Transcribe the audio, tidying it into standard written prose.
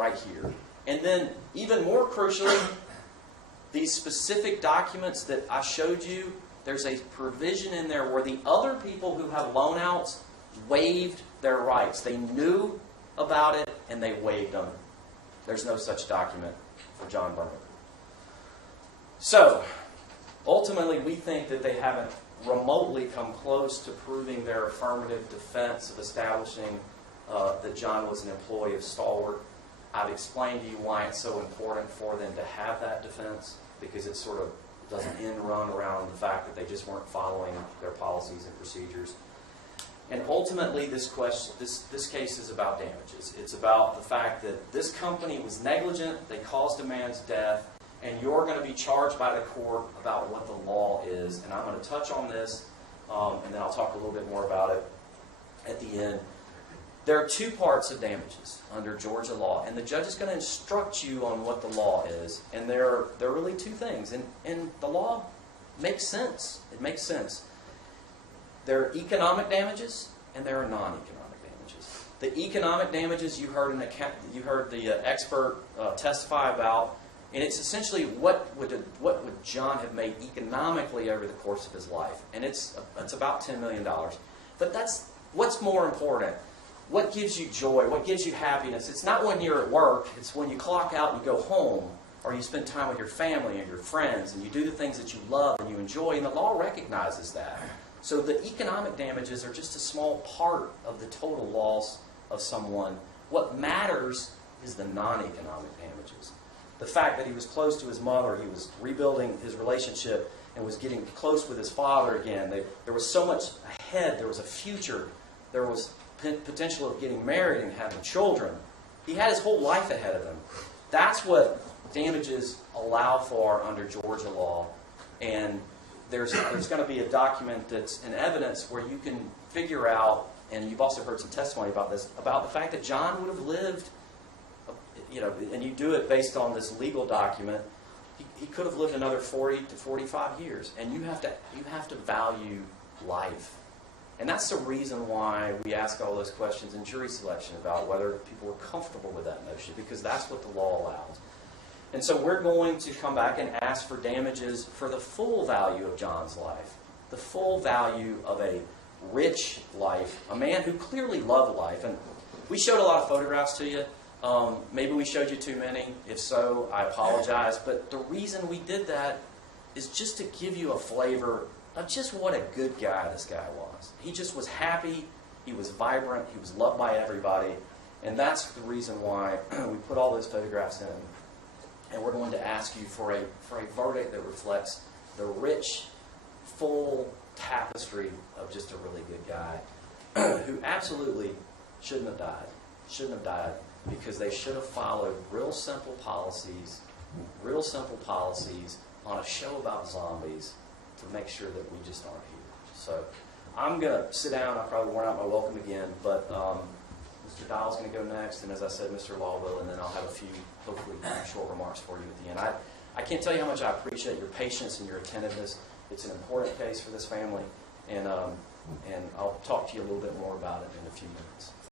right here. And then, even more crucially, these specific documents that I showed you, there's a provision in there where the other people who have loan outs waived their rights. They knew about it and they waived them. There's no such document for John Berman. So, ultimately, we think that they haven't remotely come close to proving their affirmative defense of establishing that John was an employee of Stalwart. I've explained to you why it's so important for them to have that defense, because it sort of does an end run around the fact that they just weren't following their policies and procedures. And ultimately, this case is about damages. It's about the fact that this company was negligent, they caused a man's death, and you're going to be charged by the court about what the law is. And I'm going to touch on this, and then I'll talk a little bit more about it at the end. There are two parts of damages under Georgia law, and the judge is going to instruct you on what the law is. And there are really two things, and the law makes sense. It makes sense. There are economic damages, and there are non-economic damages. The economic damages you heard the expert testify about, and it's essentially what would John have made economically over the course of his life, and it's about $10 million. But that's what's more important. What gives you joy? What gives you happiness? It's not when you're at work. It's when you clock out and you go home, or you spend time with your family and your friends, and you do the things that you love and you enjoy, and the law recognizes that. So the economic damages are just a small part of the total loss of someone. What matters is the non-economic damages. The fact that he was close to his mother, he was rebuilding his relationship and was getting close with his father again. There was so much ahead. There was a future. There was potential of getting married and having children. He had his whole life ahead of him. That's what damages allow for under Georgia law. And there's going to be a document that's in evidence where you can figure out, and you've also heard some testimony about this, about the fact that John would have lived, and you do it based on this legal document, he could have lived another 40 to 45 years. And you have to value life. And that's the reason why we ask all those questions in jury selection about whether people were comfortable with that notion, because that's what the law allows. And so we're going to come back and ask for damages for the full value of John's life, the full value of a rich life, a man who clearly loved life. And we showed a lot of photographs to you. Maybe we showed you too many. If so, I apologize. But the reason we did that is just to give you a flavor of just what a good guy this guy was. He just was happy. He was vibrant. He was loved by everybody. And that's the reason why we put all those photographs in. And we're going to ask you for a verdict that reflects the rich, full tapestry of just a really good guy who absolutely shouldn't have died. Shouldn't have died because they should have followed real simple policies on a show about zombies to make sure that we just aren't here. So I'm going to sit down. I'll probably worn out my welcome again, but Mr. Dial's going to go next, and as I said, Mr. Law will, and then I'll have a few, hopefully, short remarks for you at the end. I can't tell you how much I appreciate your patience and your attentiveness. It's an important case for this family, and I'll talk to you a little bit more about it in a few minutes.